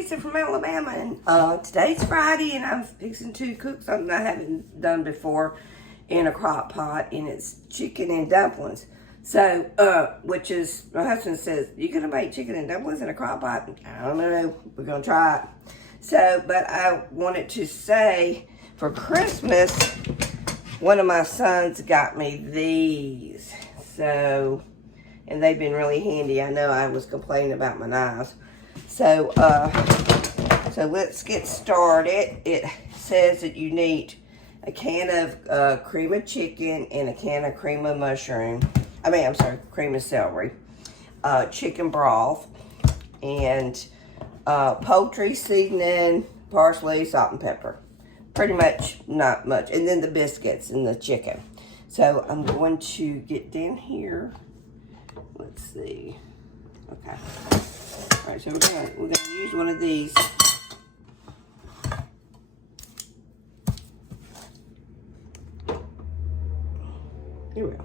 Teresa from Alabama, and today's Friday, and I'm fixing to cook something I haven't done before in a crock pot, and it's chicken and dumplings. So, which is, my husband says, you gonna make chicken and dumplings in a crock pot? I don't know, we're gonna try it. So, but I wanted to say, for Christmas, one of my sons got me these. So, and they've been really handy. I know I was complaining about my knives. So, so let's get started. It says that you need a can of cream of chicken and a can of cream of mushroom. Cream of celery. Chicken broth and poultry seasoning, parsley, salt, and pepper. Pretty much not much. And then the biscuits and the chicken. So I'm going to get down here. Let's see. Okay. All right, so we're gonna use one of these. Here we go.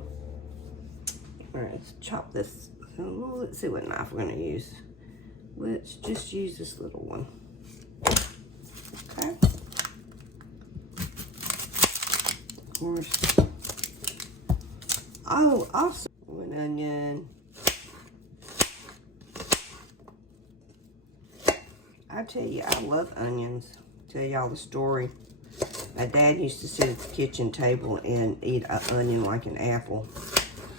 All right, let's chop this. Let's see what knife we're gonna use. Let's just use this little one. Okay. Of course. Oh, also an onion. I tell you, I love onions. Tell y'all the story. My dad used to sit at the kitchen table and eat an onion like an apple.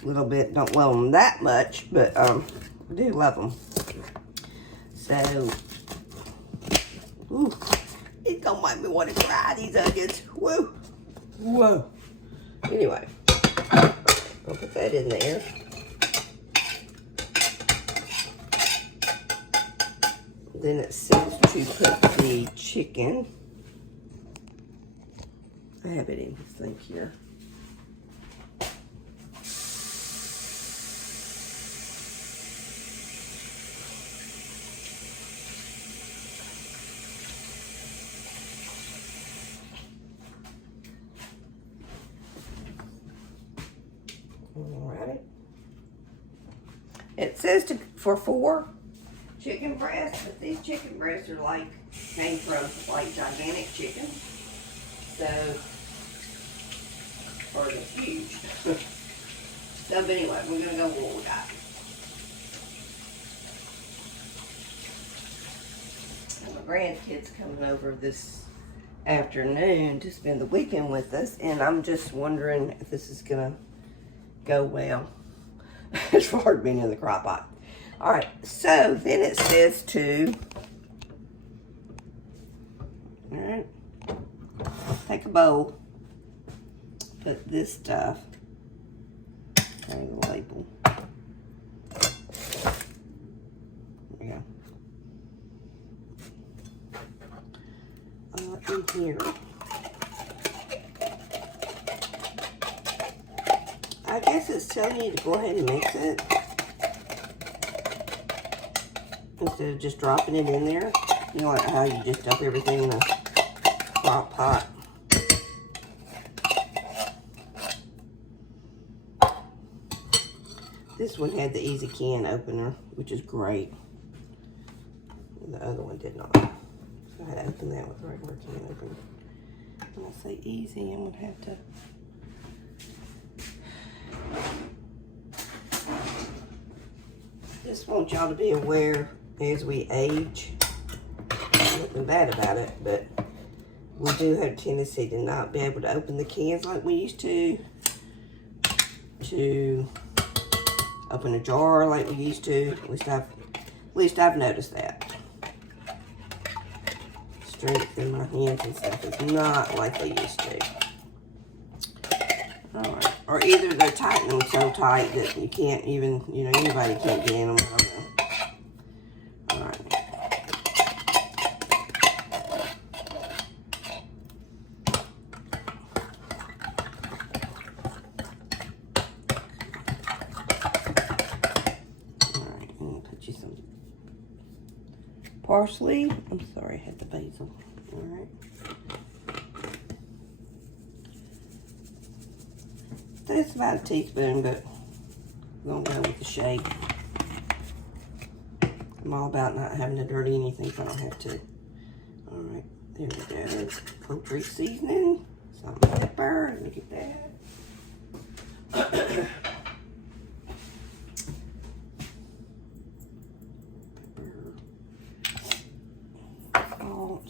A little bit, don't love them that much, but I do love them. So, ooh, it's gonna make me want to try these onions. Whoa, whoa. Anyway, I'll put that in there. Then it says to put the chicken. I have it in this thing here. Alrighty. It says for 4 chicken breasts, but these chicken breasts are like, came from like gigantic chickens. So, or they're huge. So, but anyway, we're gonna go with what we got. And my grandkids coming over this afternoon to spend the weekend with us, and I'm just wondering if this is gonna go well as far as being in the crock pot. All right, so then it says to, all right, take a bowl, put this stuff, there's the label. There we go. In here. I guess it's telling you to go ahead and mix it instead of just dropping it in there. You know, like how you just dump everything in a crock pot. This one had the easy can opener, which is great. The other one did not. So I had to open that with a regular can opener. When I say easy, I'm gonna have to. Just want y'all to be aware as we age. Nothing bad about it, but we do have a tendency to not be able to open the cans like we used to open a jar like we used to. At least I've noticed that. Strength in my hands and stuff is not like they used to. Alright. Or either they're tightening them so tight that you can't even, anybody can't get in them. I don't know. Alright. Alright, I'm going to put you some parsley. I'm sorry, I had the basil. Alright. That's about a teaspoon, but I'm going to go with the shake. I'm all about not having to dirty anything if I don't have to. All right, there we go. Poultry seasoning, salt and pepper. Let me get that. Salt.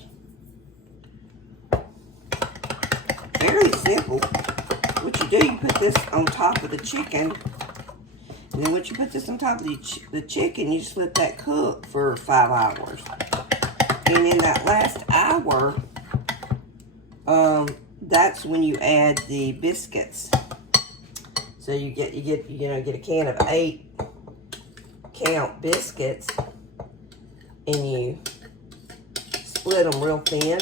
Fairly simple. What you do, you put this on top of the chicken. And then once you put this on top of the chicken, you just let that cook for 5 hours. And in that last hour, that's when you add the biscuits. So you get a can of 8 count biscuits, and you split them real thin,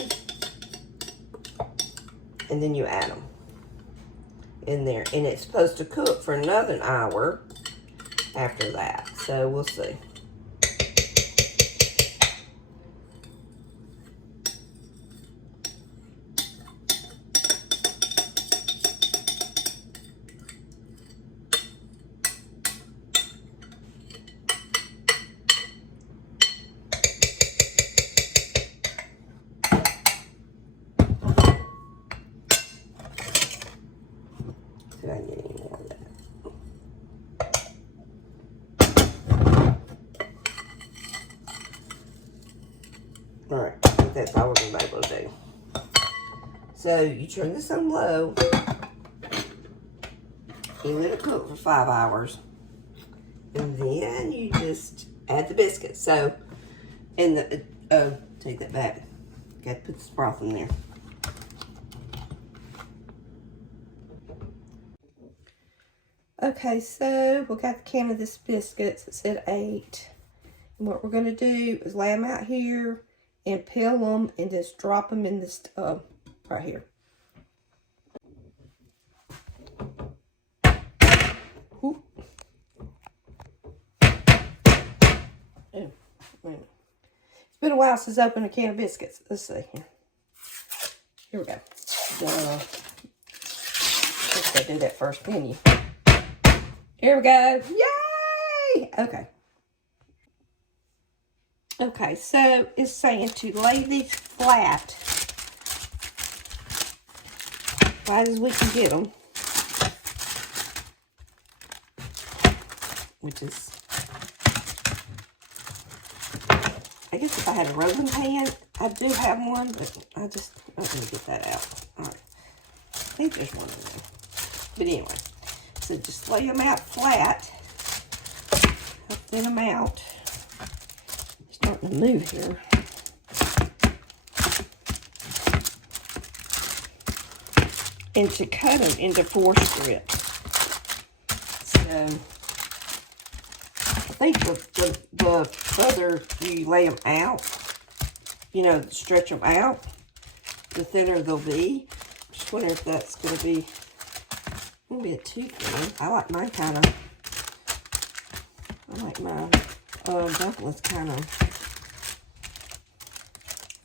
and then you add them in there, and it's supposed to cook for another hour after that. So we'll see. Did I get any more of that? Alright, I think that's all we're going to be able to do. So you turn this on low. You let it cook for 5 hours. And then you just add the biscuits. So, take that back. Got to put the broth in there. Okay, so we got the can of this biscuits. It said 8. And what we're going to do is lay them out here and peel them and just drop them in this tub right here. Ooh. Oh, wait a minute. It's been a while since I opened a can of biscuits. Let's see here. Here we go. Let's go do that first menu. Here we go. Yay! Okay. Okay, so it's saying to lay these flat as we can get them. Which is, I guess if I had a rolling pan, I do have one, but I'm gonna get that out. All right. I think there's one in there. But anyway, so just lay them out flat. Thin them out. Starting to move here. And to cut them into 4 strips. So I think the further you lay them out, stretch them out, the thinner they'll be. Just wonder if that's going to be a bit too thin. I like mine kind of. I like my dumplings kind of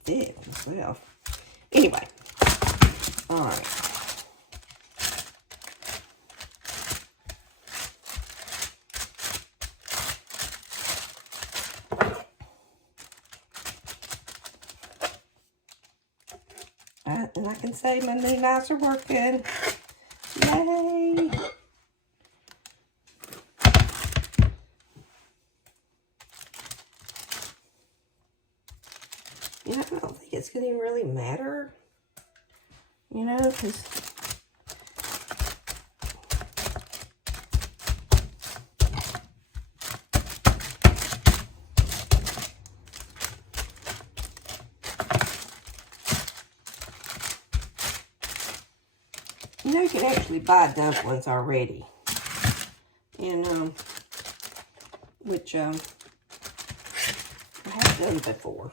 thick myself. Anyway, all right. And I can say my new knives are working. Yay! I don't think it's going to really matter, because you can actually buy dumplings already, and which I have done before.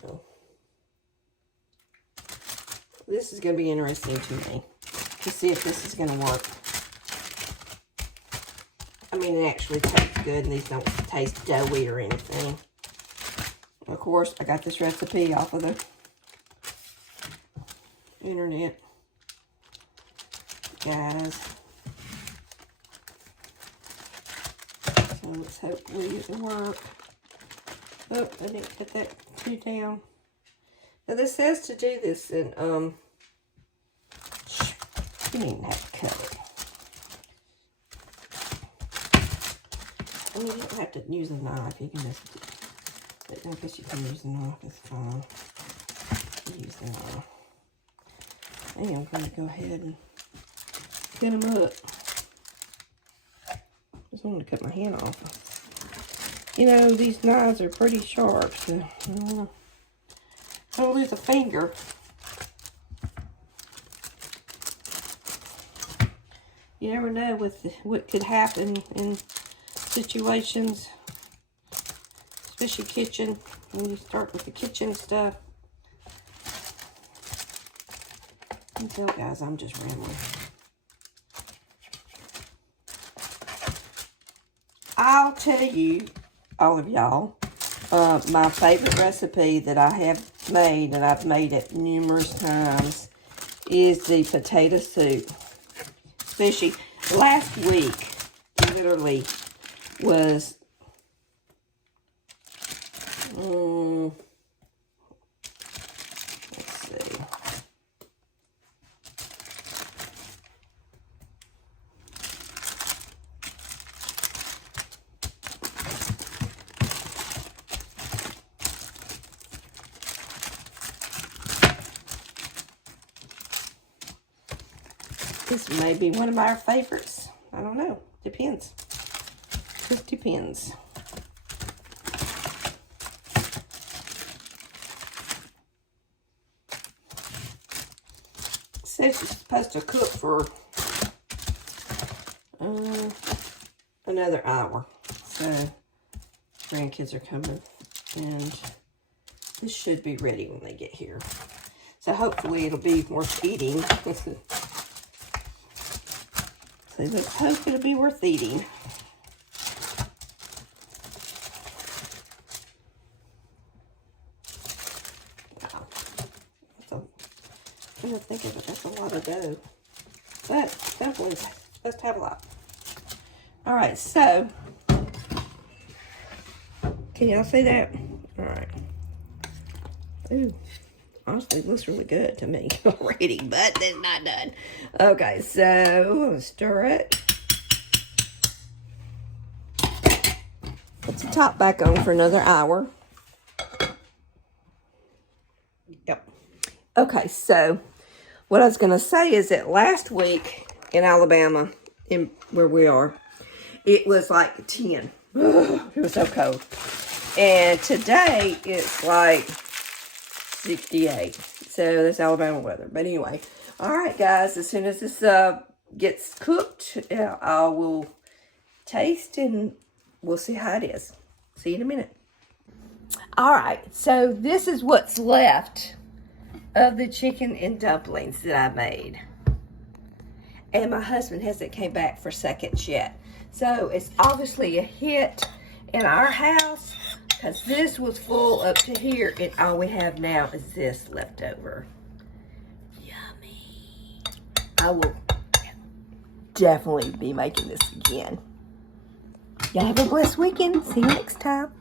So this is going to be interesting to me to see if this is going to work. I mean, it actually tastes good, and these don't taste doughy or anything. Of course, I got this recipe off of the internet, guys. So And let's hopefully it'll work. Oh, I didn't put that too down. Now this says to do this in, you didn't even have to cut it. I mean, you don't have to use a knife. You can just, I guess you can use a knife, it's fine. Use the knife. And I'm going to go ahead and cut them up. Just wanted to cut my hand off. You know, these knives are pretty sharp, so I don't lose a finger. You never know what could happen in situations, especially kitchen, when you start with the kitchen stuff. You can tell, guys, I'm just rambling. I'll tell you, all of y'all, my favorite recipe that I have made, and I've made it numerous times, is the potato soup. Especially last week, literally was, let's see. This may be one of our favorites. I don't know. Depends. Just depends. It says it's supposed to cook for another hour. So grandkids are coming, and this should be ready when they get here. So hopefully it'll be worth eating. So let's hope it'll be worth eating. Wow. I'm gonna think of it, that's a lot of dough. But dumplings, let's have a lot. Alright, so can y'all see that? Alright. Ooh. Honestly, it looks really good to me already, but it's not done. Okay, so stir it. Put the top back on for another hour. Yep. Okay, so what I was going to say is that last week in Alabama, where we are, it was like 10. Ugh, it was so cold. And today it's like 68. So that's Alabama weather. But anyway, all right, guys. As soon as this gets cooked, I will taste and we'll see how it is. See you in a minute. All right. So this is what's left of the chicken and dumplings that I made. And my husband hasn't came back for seconds yet. So it's obviously a hit in our house, because this was full up to here, and all we have now is this left over. Yummy. I will definitely be making this again. Y'all have a blessed weekend. See you next time.